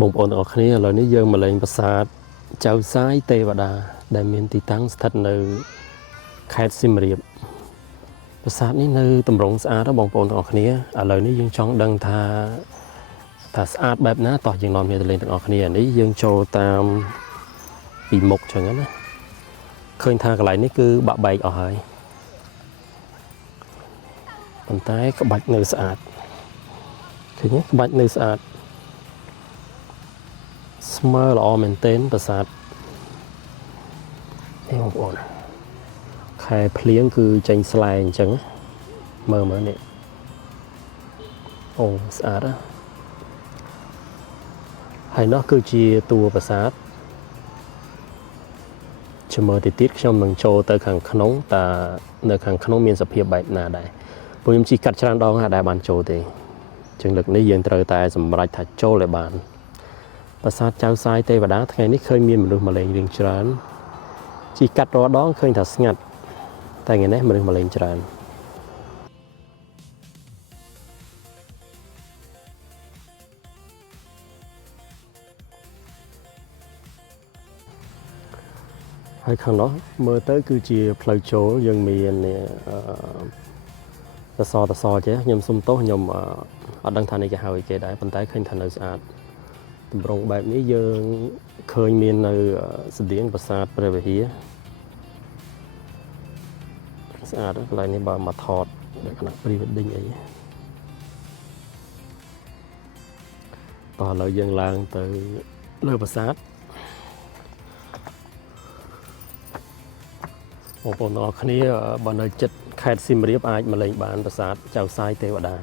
បងប្អូនទាំងអស់គ្នាឥឡូវនេះយើងមកលេងប្រាសាទចៅសាយទេវតាដែលមានទីតាំងស្ថិតនៅខេត្តសៀមរាបប្រាសាទនេះនៅតម្រងស្អាតណាបងប្អូនទាំងអស់គ្នាឥឡូវនេះយើងចង់ដឹងថាស្អាតបែបណាតោះយើងនាំគ្នាទៅលេងទាំងអស់គ្នានេះយើងចូលតាមពីមុខចឹងណាឃើញថាកន្លែងនេះគឺបាក់បែកអស់ហើយប៉ុន្តែក្បាច់នៅស្អាតឃើញទេក្បាច់នៅស្អាតស្មើល្អមែនទែនប្រាសាទនេះបងប្អូនខែភ្លៀងគឺចេញស្លែអញ្ចឹងមើលនេះអូស្អាតណាស់ហើយនោះគឺជាតួប្រាសាទចាំមើលទៅទៀតខ្ញុំនឹងចូលទៅខាងក្នុងតើនៅខាងក្នុងមានសភាពបែបណាដែរព្រោះខ្ញុំជិះកាត់ច្រើនដងហើយដែលបានចូលទេអញ្ចឹងលើកនេះយើងត្រូវតែសម្រេចថាចូលឲ្យបានប្រាសាទចៅសាយទេវតាថ្ងៃនេះឃើញមានមនុស្សមកលេងរៀងច្រើនជិះកាត់រាល់ដងឃើញថាស្ងាត់តែថ្ងៃនេះមនុស្សមកលេងច្រើនហើយខាងនោះមើលទៅគឺជាផ្លូវចូលយើងមានតសចេះខ្ញុំសុំទោសខ្ញុំអត់ដឹងថានេះគេហៅអីគេដែរប៉ុន្តែឃើញថានៅស្អាតតម្រង់បែបនេះយើងឃើញមាននៅស្តៀងប្រាសាទព្រះវិហារស្អាតកន្លែងនេះបើមកថតដូចគណៈ pre-wedding អីតោះឥឡូវយើងឡើងទៅលើប្រាសាទបងប្អូនទាំងអស់គ្នាបើនៅចិត្តខេត្តសៀមរាបអាចមកលេងបានប្រាសាទចៅសាយទេវតា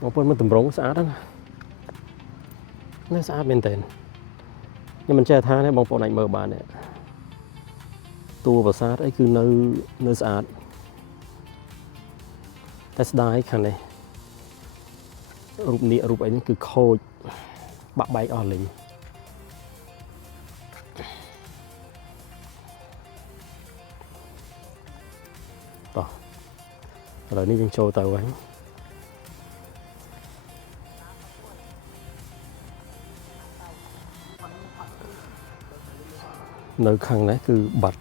បងប្អូនមើលតម្រង់ស្អាតណាស់ស្អាតមែនតើខ្ញុំមិនចេះថាទេបងប្អូនអាចមើលបានទេតួប្រាសាទអីគឺនៅស្អាតតែស្ដាយខាងនេះរូបនាគរូបអីនេះគឺខូចបាក់បែកអស់លេងតោះឥឡូវនេះយើងចូលទៅវិញនៅខាងនេះគឺបាត់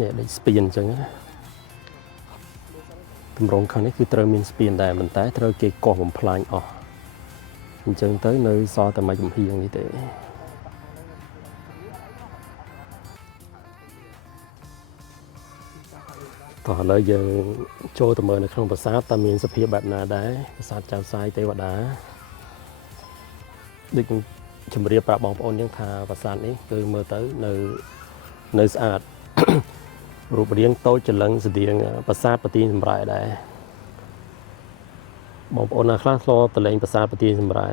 នេះដូចស្ពានអញ្ចឹងណាតម្រងខាងនេះគឺត្រូវមានស្ពានដែរប៉ុន្តែត្រូវគេកោះបំផ្លាញអស់អញ្ចឹងទៅនៅសល់តែមួយចំហៀងនេះទេតោះឥឡូវយើងចូលទៅមើលនៅក្នុងប្រាសាទតើមានសភាពបែបណាដែរប្រាសាទចៅសាយទេវតាដូចជំរាបប្រាប់បងប្អូនយើងថាប្រាសាទនេះគឺមើលទៅនៅស្អាតរូបរាងតូចច្រឡឹងស្តៀងប្រាសាទប្រទីនសម្រែដែរបងប្អូនណាខ្លះធ្លាប់ទៅលេងប្រាសាទប្រទីនសម្រែ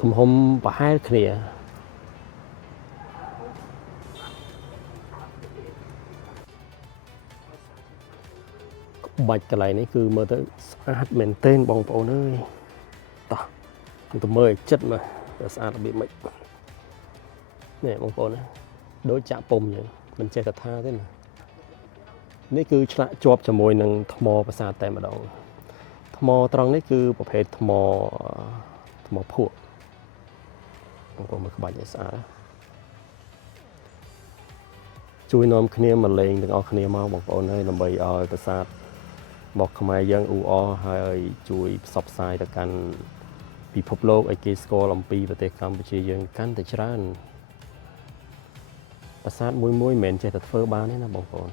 ទំហំប្រហែលគ្នាបាច់កន្លែងនេះគឺមើលទៅស្អាតមែនទែនបងប្អូនអើយតោះទៅមើលឲ្យចិត្តមើលស្អាតរបៀបម៉េចនេះបងប្អូនណាដូចចាក់ពុំអញ្ចឹងមិនចេះតែថាទេណានេះគឺឆ្លាក់ជាប់ជាមួយនឹងថ្មប្រាសាទតែម្ដងថ្មត្រង់នេះគឺប្រភេទថ្មភក់បងប្អូនមើលក្បាច់នេះស្អាតជួយនាំគ្នាមកលេងទាំងអស់គ្នាមកបងប្អូនហើយដើម្បីឲ្យប្រាសាទមកខ្មែរយើងអ៊ូអរហើយជួយផ្សព្វផ្សាយទៅកាន់ពិភពលោកឲ្យគេស្គាល់អំពីប្រទេសកម្ពុជាយើងកាន់តែច្រើនប្រាសាទមួយមិនមែនចេះតែធ្វើបានទេណាបងប្អូន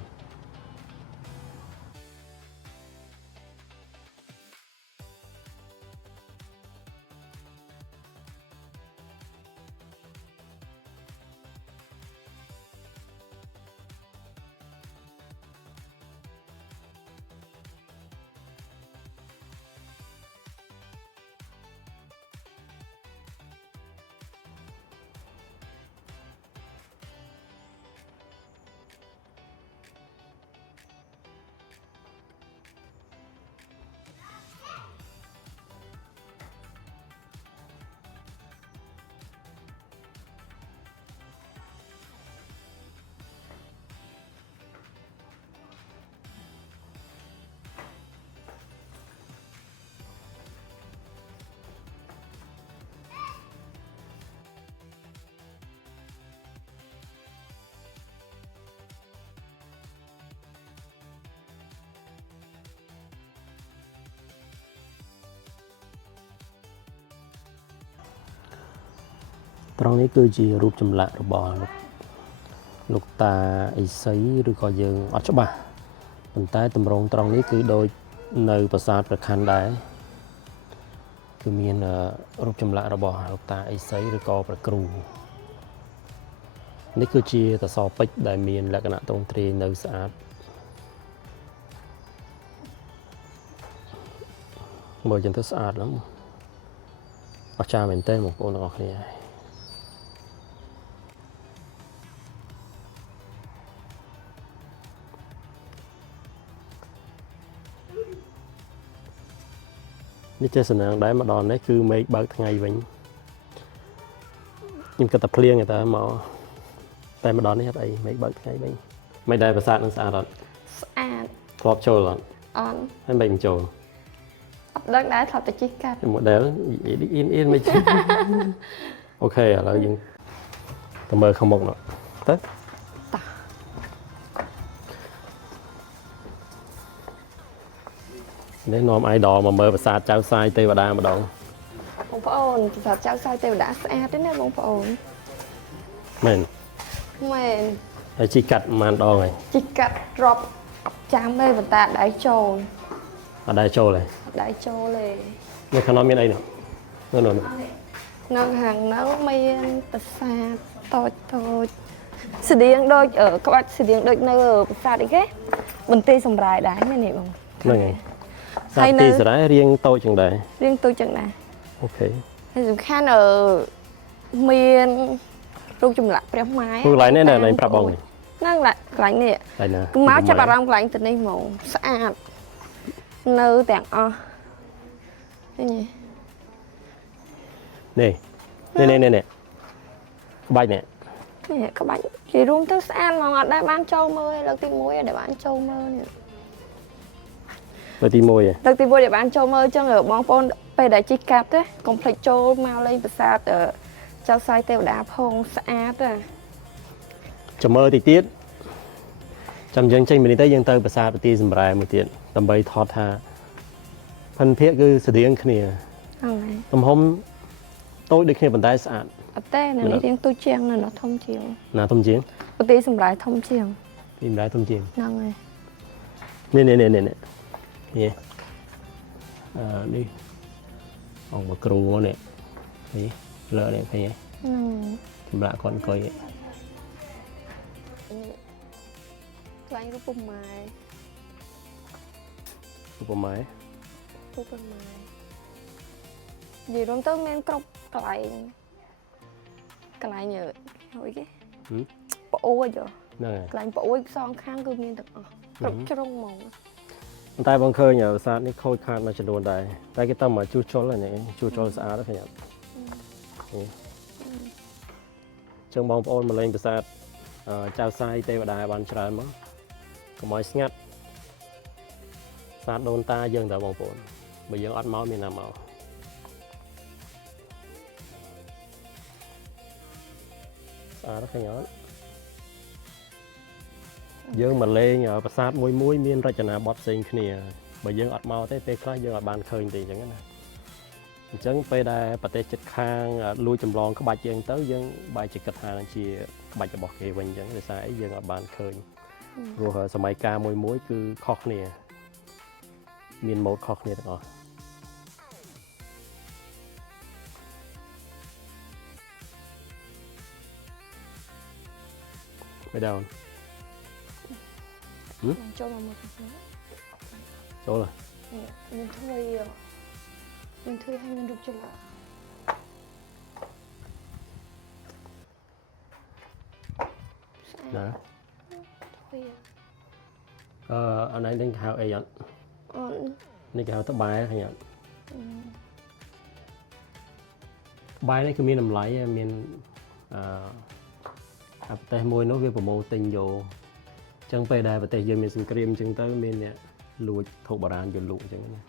ត្រង់នេះគឺជារូបចម្លាក់របស់លោកតាអេសីឬក៏យើងអត់ច្បាស់ប៉ុន្តែតម្រងត្រង់នេះគឺដូចនៅប្រាសាទព្រះខ័នដែរគឺមានរូបចម្លាក់របស់លោកតាអេសីឬក៏ព្រះគ្រូនេះគឺជាសសរពេជ្រដែលមានលក្ខណៈទ្រង់ទ្រាយនៅស្អាតមើលចឹងទៅស្អាតណាស់អស្ចារ្យមែនទែនបងប្អូនទាំងអស់គ្នានេះចេះសំណាងដែរមកដល់នេះគឺមេឃបើកថ្ងៃវិញខ្ញុំគិតតែភ្លៀងតែមកតែមកដល់នេះអត់អីមេឃបើកថ្ងៃវិញមិនដែរប្រាសាទនឹងស្អាតអត់ស្អាតធ្លាប់ចូលអត់អត់ហើយមិនចូលអត់ដឹងដែរធ្លាប់តែជិះកាត់ model អ៊ីនមិនអូខេឥឡូវយើងទៅមើលខាងមុខនោះទៅនេះនាំ idol មកមើលប្រាសាទចៅសាយទេវតាម្ដងបងប្អូនប្រាសាទចៅសាយទេវតាស្អាតទេណាបងប្អូនមែនហើយជីកាត់ប៉ុន្មានដងហើយជីកាត់រាប់ចាំទេប៉ុន្តែដៃចូលអត់ដៃចូលទេដៃចូលទេនៅខាងនោះមានអីនោះនៅខាងនោះមានប្រាសាទតូចតូចស្តៀងដូចក្បាច់ស្តៀងដូចនៅប្រាសាទអីគេបន្ទាយសម្រាយដែរនេះបងហ្នឹងហើយទីសរ៉ែរៀងតូចចឹងដែររៀងតូចចឹងដែរអូខេហើយសំខាន់មានរូបចម្លាក់ព្រះម៉ែកន្លែងនេះណែប្រាប់បងនេះហ្នឹងកន្លែងនេះគឺមកចាប់អារម្មណ៍កន្លែងទៅនេះហ្មងស្អាតនៅទាំងអស់នេះក្បាច់នេះក្បាច់ជារួមទៅស្អាតហ្មងអត់ដែលបានចូលមើលលើកទី1ដែលបានចូលមើលនេះលើកទី1លើកទី1ដែលបានចូលមើលអញ្ចឹងបងប្អូនពេលដែលជិះកាត់ទេកុំភ្លេចចូលមកលេងប្រាសាទចៅសាយទេវតាផងស្អាតចាំមើលតិចទៀតចាំយើងចេញពីនេះទៅយើងទៅប្រាសាទបន្ទាយសម្រែមួយទៀតដើម្បីថតថាភិនភាគគឺស្តៀងគ្នាទំហំតូចដូចគ្នាប៉ុន្តែស្អាតអត់ទេនៅនេះរៀងទូជាងនៅនោះធំជាងណាធំជាងបន្ទាយសម្រែធំជាងសម្រែធំជាងហ្នឹងហើយនេះនេះអង្គមកគ្រូនេះលើនេះឃើញទេសម្រាប់គាត់អង្គុយខ្លាញ់រូបម៉ែរូបម៉ែនិយាយរួមទៅមានគ្រប់កន្លែងអីគេប្អូចហ្នឹងហើយកន្លែងប្អូចសងខាងគឺមានទាំងអស់គ្រប់ជ្រុងហ្មងតែបងឃើញប្រាសាទនេះខូចខាតមួយចំនួនដែរតែគេទៅមកជួសជុលហ្នឹងជួសជុលស្អាតឃើញអត់ចឹងបងប្អូនមកលេងប្រាសាទចៅសាយទេវតាបានច្រើនមកកុំឲ្យស្ងាត់ប្រាសាទដូនតាយើងតើបងប្អូនបើយើងអត់មកមានណាមកស្អាតឃើញអត់យើងមកលេងប្រាសាទមួយមានរចនាបថផ្សេងគ្នាបើយើងអត់មកទេពេលខ្លះយើងអត់បានឃើញទេអញ្ចឹងណាអញ្ចឹងពេលដែលប្រទេសជិតខាងលួចចម្លងក្បាច់យើងទៅយើងបែរជាគិតថាជាក្បាច់របស់គេវិញអញ្ចឹងដោយសារអីយើងអត់បានឃើញព្រោះសម័យកាលមួយគឺខុសគ្នាមានម៉ូដខុសគ្នាទាំងអស់មិនដល់ចូលមកមើលចូលមានធ្វើឲ្យមានរូបចម្លាក់ណាអានេះនឹងហៅអីអត់នេះគេហៅតបែឃើញអត់បែនេះគឺមានតម្លៃមានប្រទេសមួយនោះវាប្រមូលទិញយកអញ្ចឹងពេលដែលប្រទេសយើងមានសង្គ្រាមអញ្ចឹងទៅមានអ្នកលួចធូបបុរាណយកលក់អញ្ចឹងណា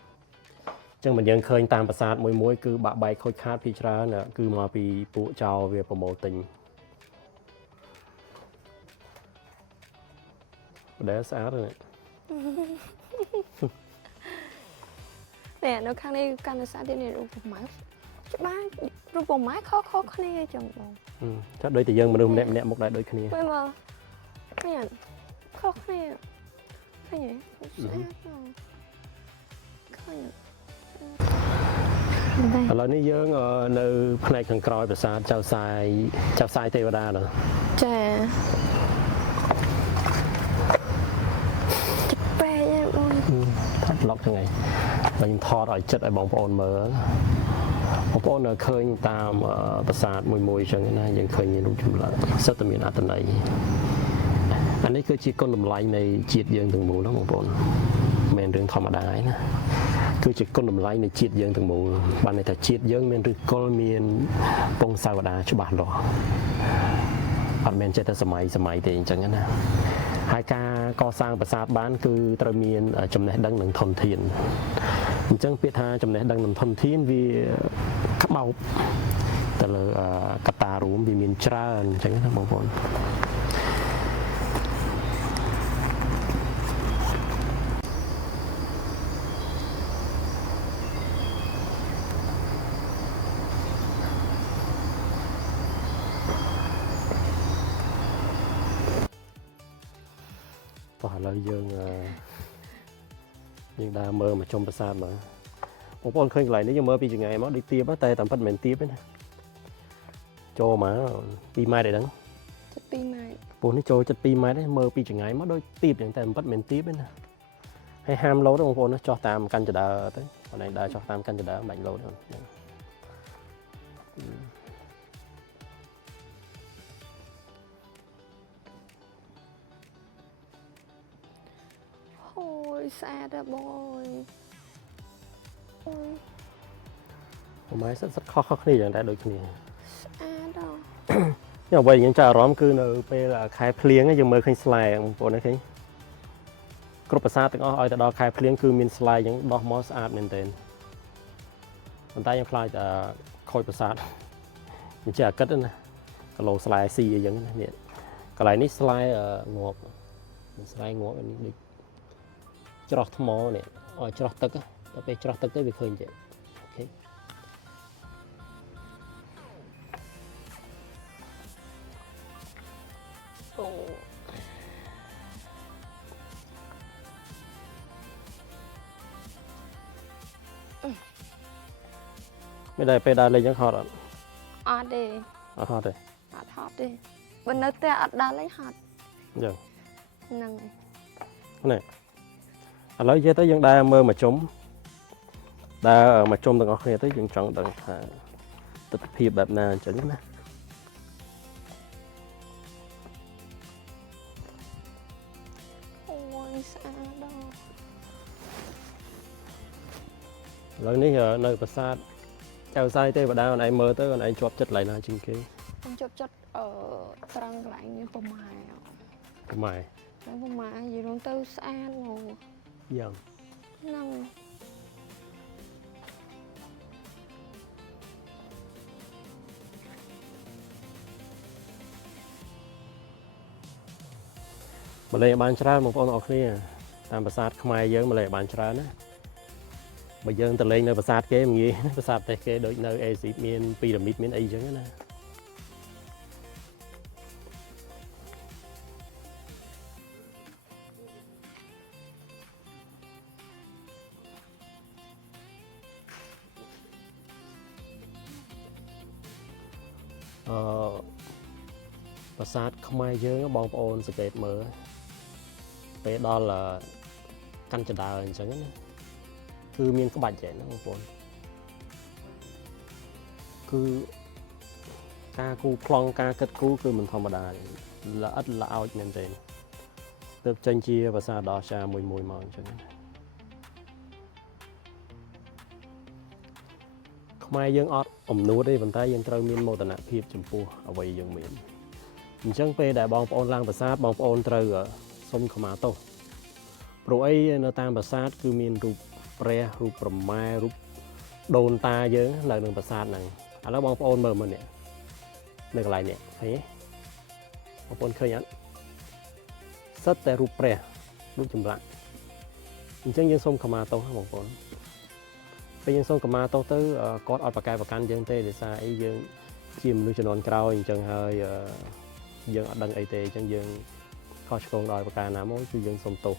អញ្ចឹងមិនយើងឃើញតាមប្រាសាទមួយគឺបាក់បែកខូចខាតពីច្រើនគឺមកពីពួកចោរវាប្រមូលទិញដែលស្អាតណានេះនៅខាងនេះកាន់តែស្អាតទៀតនេះរូបម៉ែច្បាស់ រូបបងម៉ែខខគ្នាចឹងបង chắc đôi thì dân mà đừng nẹm một đại đôi kia មើលមើលឃើញខុសគ្នាឃើញទេស្អាតឃើញ ឥឡូវនេះយើងនៅផ្នែកខាងក្រោយប្រាសាទចៅសាយទេវតានោះ ចាបែរបង ថាប្លុកចឹងឯងបើខ្ញុំថតឲ្យចិត្តឲ្យបងប្អូនមើលបងប្អូននៅឃើញតាមប្រាសាទមួយចឹងណាយើងឃើញមានរូបចម្លាក់សិតតែមានអត្ថន័យអានេះគឺជាគុណតម្លៃនៃជាតិយើងទាំងមូលណាបងប្អូនមិនមែនរឿងធម្មតាឯណាគឺជាគុណតម្លៃនៃជាតិយើងទាំងមូលបានន័យថាជាតិយើងមានឫសគល់មានពងសាវតាច្បាស់លាស់អត់មែនចេះតែសម័យទេអញ្ចឹងណាហើយការកសាងប្រាសាទបានគឺត្រូវមានចំណេះដឹងនិងធនធានអញ្ចឹងពាក្យថាចំណេះដឹងនិងធនធានវាក្បោបទៅលើកត្តារួមវាមានច្រើនអញ្ចឹងណាបងប្អូនតោះឥឡូវយើងដើរមើលមកជុំប្រាសាទមើលបងប្អូនឃើញកន្លែងនេះយើងមើលពីចម្ងាយមកដូចទៀបតែតាមពិតមិនមែនទៀបទេណាចូលមក2ម៉ែត្រឯហ្នឹង2ម៉ែត្រ ពូនេះចូល2ម៉ែត្រទេមើលពីចម្ងាយមកដូចទៀបចឹងតែតាមពិតមិនមែនទៀបទេណាហើយហាមលោតបងប្អូនចោះតាមកាន់ចដើទៅបងឯងដើរចោះតាមកាន់ចដើមិនបាច់លោតហ្នឹងអូយស្អាតណាស់បងអើយអូយ ប្រហែលសិតខុសគ្នាយ៉ាងតែដូចគ្នា ស្អាតដល់ នេះអ្វីយើងចាប់អារម្មណ៍គឺនៅពេលខែភ្លៀងយើងមើលឃើញស្លែបងប្អូនឃើញគ្រប់ប្រាសាទទាំងអស់ឲ្យទៅដល់ខែភ្លៀងគឺមានស្លែយ៉ាងដោះមកស្អាតមែនទែនប៉ុន្តែយើងខ្លាចខូចប្រាសាទមិនចេះអាកិតណាគីឡូស្លែស៊ីអីចឹងណានេះកន្លែងនេះស្លែងាប់ស្លែងាប់នេះដូចច្រោះថ្មនេះឲ្យច្រោះទឹកដល់ពេលច្រោះទឹកទៅវាឃើញទេអូខេអូមិនដែរពេលដើរលេងចឹងហត់អត់ អត់ទេ អត់ហត់ទេ អត់ហត់ទេបើនៅផ្ទះអត់ដើរលេងហត់ ចឹង ហ្នឹងហើយ នេះឥឡូវយើងទៅយើងដើរមើលមកជុំដើរមកជុំទាំងអស់គ្នាទៅយើងចង់ដឹងថាទស្សនភាពបែបណាអញ្ចឹងណា អូយស្អាតដល់ ឥឡូវនេះនៅប្រាសាទចៅសាយទេវតាអូនឯងមើលទៅអូនឯងជាប់ចិត្តកន្លែងណាជាងគេ ខ្ញុំជប់ចិត្តត្រង់កន្លែងនេះប្រម៉ែ ប្រម៉ែ ត្រង់ប្រម៉ែនិយាយរួមទៅស្អាតហ្មង យ៉ាង ហ្នឹង ម្លេះបានច្រើនបងប្អូនអរគ្នាតាមប្រាសាទខ្មែរយើងម្លេះបានច្រើនណាបើយើងទៅលេងនៅប្រាសាទគេមិនងាយប្រាសាទប្រទេសគេដូចនៅអេស៊ីបមានពីរ៉ាមីតមានអីចឹងណាប្រាសាទខ្មែរយើងបងប្អូនសង្កេតមើលពេលដល់កាន់ចដើអញ្ចឹងណាគឺមានក្បាច់ហ្នឹងបងប្អូនគឺការគូប្លង់ការគិតគូរគឺមិនធម្មតាល្អិតល្អោចមែនទេទើបចេញជាភាសាដ៏អាមួយមកអញ្ចឹងណាខ្មែរយើងអត់អំនួតទេប៉ុន្តែយើងត្រូវមានមោទនភាពចំពោះអ្វីយើងមានអញ្ចឹងពេលដែលបងប្អូនឡើងប្រាសាទបងប្អូនត្រូវសុំខមាទោសព្រោះអីនៅតាមប្រាសាទគឺមានរូបព្រះរូបប្រម៉ែរូបដូនតាយើងនៅក្នុងប្រាសាទហ្នឹងឥឡូវបងប្អូនមើលមើលនេះនៅកន្លែងនេះឃើញទេបងប្អូនឃើញអត់សិតតែរូបព្រះរូបចម្លាក់អញ្ចឹងយើងសុំខមាទោសបងប្អូន ពេលយើងសុំកម្មាទោសទៅគាត់អត់ប្រកែកប្រកាន់យើងទេដោយសារអីយើងជាមនុស្សជំនាន់ក្រោយអញ្ចឹងហើយយើងអត់ដឹងអីទេអញ្ចឹងយើងខុសឆ្គងដោយប្រការណាមួយគឺយើងសុំទោស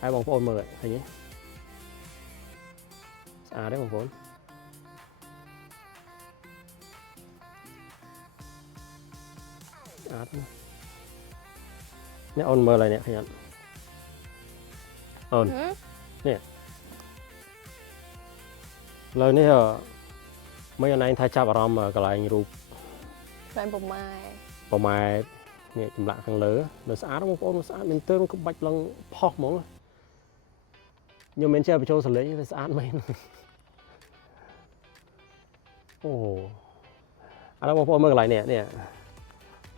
ហើយបងប្អូនមើលឃើញទេស្អាតទេបងប្អូនស្អាតណាស់នេះអូនមើលហើយនេះឃើញអត់អូននេះលើនេះមិនអនឡាញថាចាប់អារម្មណ៍កន្លែងរូប ខ្លាំងប្រម៉ែ ប្រម៉ែនេះចម្លាក់ខាងលើនៅស្អាតបងប្អូនស្អាតមែនទែនក្បាច់ឡើងផុសហ្មងខ្ញុំមិនចេះបញ្ចូលសលេងតែស្អាតមែនអូឥឡូវបងប្អូនមើលកន្លែងនេះ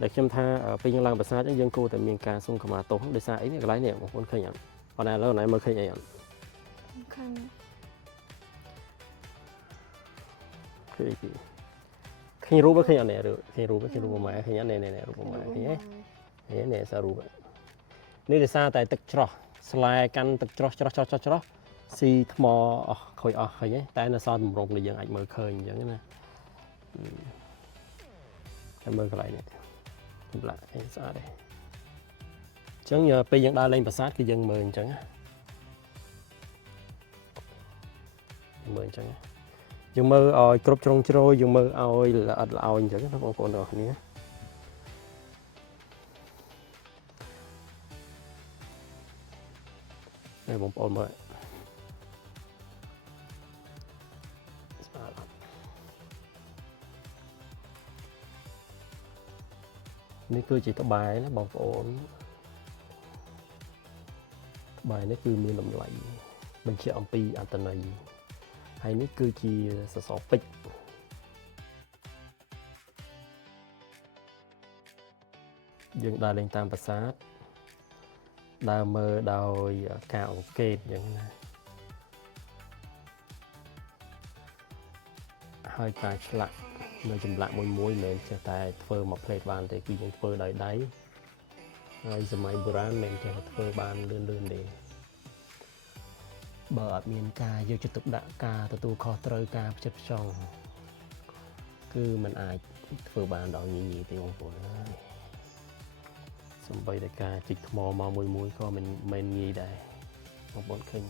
ដែលខ្ញុំថាពេលយើងឡើងប្រាសាទយើងគួរតែមានការសុំខមាទោសដោយសារអីនេះកន្លែងនេះបងប្អូនឃើញអត់ប៉ុន្តែឥឡូវណៃមើលឃើញអីអត់ខាងឃើញរូបឃើញអត់នេះឃើញរូបប្រម៉ែឃើញអត់នេះរូបប្រម៉ែឃើញទេនេះសាររូបនេះដោយសារតែទឹកច្រោះស្លែកាន់ទឹកច្រោះស៊ីថ្មអស់ខូចអស់ឃើញទេតែនៅសល់តម្រងដែលយើងអាចមើលឃើញអញ្ចឹងណាតែមើលកន្លែងនេះចម្លាក់អីស្អាតទេអញ្ចឹងពេលយើងដើរលេងប្រាសាទគឺយើងមើលអញ្ចឹងមើលអញ្ចឹងយើងមើលឲ្យគ្រប់ជ្រុងជ្រោយយើងមើលឲ្យល្អិតល្អោអញ្ចឹងណាបងប្អូនទាំងអស់គ្នាហើយបងប្អូនមើលស្អាតនេះគឺជាត្បែរណាបងប្អូនត្បែរនេះគឺមានតម្លៃបញ្ជាក់អំពីអត្ថន័យហើយនេះគឺជាសសរពេជ្រយើងដើរលេងតាមប្រាសាទដើរមើលដោយការអង្កេតអញ្ចឹងណាហើយការឆ្លាក់នៅចម្លាក់មួយមិនមែនចេះតែធ្វើមកផ្លេតបានទេគឺយើងធ្វើដោយដៃហើយសម័យបុរាណមិនចេះតែធ្វើបានលឿនទេបើអត់មានការយកចិត្តទុកដាក់ការទទួលខុសត្រូវការផ្ចិតផ្ចង់គឺมันអាចធ្វើបានដល់ងាយទេបងប្អូនហើយសម្បីតែការជីកថ្មមកមួយក៏មិនងាយដែរបងប្អូនឃើញអ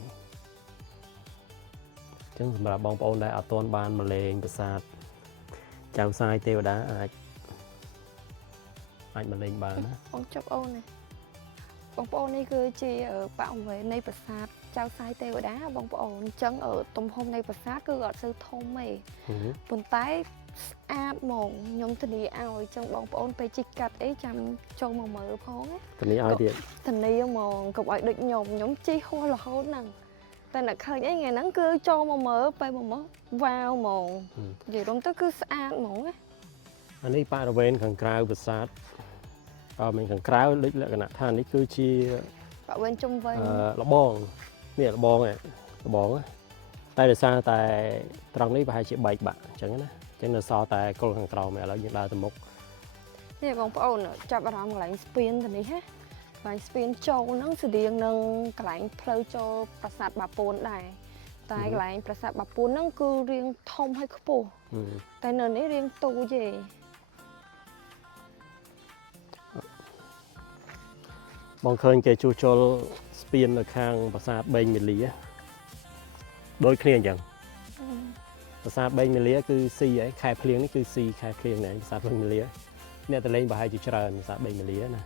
ញ្ចឹងសម្រាប់បងប្អូនដែលអត់ទាន់បានមកលេងប្រាសាទចៅសាយទេវតាអាចមកលេងបានណាបងជប់អូនបងប្អូននេះគឺជាបរិវេណនៃប្រាសាទចៅសាយទេវតាបងប្អូនអញ្ចឹងទំហំនៃប្រាសាទគឺអត់សូវធំទេប៉ុន្តែស្អាតហ្មងខ្ញុំធានាឲ្យអញ្ចឹងបងប្អូនពេលជីកកាត់អីចាំចូលមកមើលផងធានាឲ្យទៀតធានាហ្មងកុំឲ្យដូចខ្ញុំជីហោះរហូតហ្នឹងតែអ្នកឃើញអីថ្ងៃហ្នឹងគឺចូលមកមើលពេលមកវ៉ាវហ្មងនិយាយរំទៅគឺស្អាតហ្មងណាអានេះបរិវេណខាងក្រៅប្រាសាទមានខាងក្រៅដូចលក្ខណៈថានេះគឺជាបរិវេណជុំវិញលបងនេះលបងតែដោយសារតែត្រង់នេះប្រហែលជាបែកបាក់អញ្ចឹងណាអញ្ចឹងនៅសល់តែគល់ខាងក្រោមឥឡូវយើងដើរទៅមុខនេះបងប្អូនចាប់អារម្មណ៍កន្លែងស្ពានទៅនេះហ៎កន្លែងស្ពានចូលហ្នឹងស្តៀងនឹងកន្លែងផ្លូវចូលប្រាសាទបាពួនដែរតែកន្លែងប្រាសាទបាពួនហ្នឹងគឺរាងធំហើយខ្ពស់តែនៅនេះរាងតូចទេបងឃើញគេជួសជុលស្ពាននៅខាងប្រាសាទបេងមាលាដូចគ្នាអញ្ចឹងប្រាសាទបេងមាលាគឺស៊ីហើយខែភ្លៀងនេះគឺស៊ីខែភ្លៀងដែរប្រាសាទបេងមាលាអ្នកតលេងប្រហែលជាច្រើនប្រាសាទបេងមាលាណា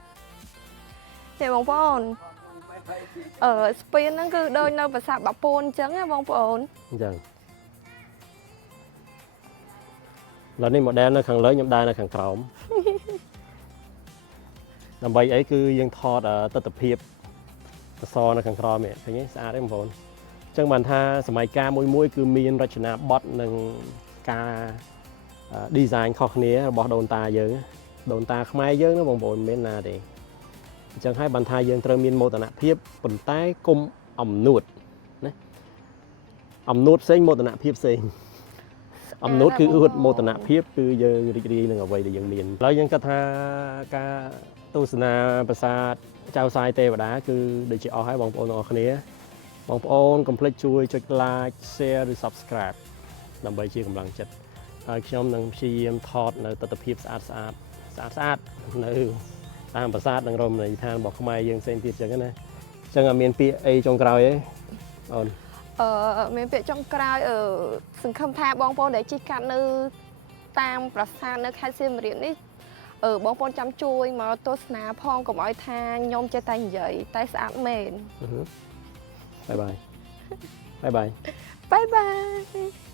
ទេបងប្អូនស្ពានហ្នឹងគឺដូចនៅប្រាសាទបាពួនអញ្ចឹងណាបងប្អូនអញ្ចឹងឥឡូវនេះ model នៅខាងលើខ្ញុំដើរនៅខាងក្រោមដើម្បីអីគឺយើងថតទស្សនភាពអសរនៅខាងក្រោមនេះឃើញទេស្អាតទេបងប្អូនអញ្ចឹងបានថាសម័យកាលមួយគឺមានរចនាបថនិងការ design ខុសគ្នារបស់ដូនតាយើងដូនតាខ្មែរយើងណាបងប្អូនមិនមែនណាទេអញ្ចឹងហើយបានថាយើងត្រូវមានមោទនភាពប៉ុន្តែគុំអំនួតណាអំនួតផ្សេងមោទនភាពផ្សេងអំនួតគឺអួតមោទនភាពគឺយើងរីករាយនឹងអ្វីដែលយើងមានឥឡូវយើងគិតថាការទស្សនាប្រាសាទចៅសាយទេវតាគឺដូចជាអស់ហើយបងប្អូនទាំងអស់គ្នា បងប្អូនកុំភ្លេចជួយចុច like share ឬ subscribe ដើម្បីជាកម្លាំងចិត្តហើយខ្ញុំនឹងព្យាយាមថតនៅទស្សនភាពស្អាតនៅតាមប្រាសាទនិងរមណីយដ្ឋានរបស់ខ្មែរយើងផ្សេងទៀតចឹងណាអញ្ចឹងអត់មានពាក្យអីចុងក្រោយទេអូន មានពាក្យចុងក្រោយសង្ឃឹមថាបងប្អូនដែលជិះកាត់នៅតាមប្រាសាទនៅខេត្តសៀមរាបនេះបងប្អូនចាំជួយមកទស្សនាផងកុំឲ្យថាខ្ញុំចេះតែនិយាយតែស្អាតមែន បាយបាយ បាយបាយ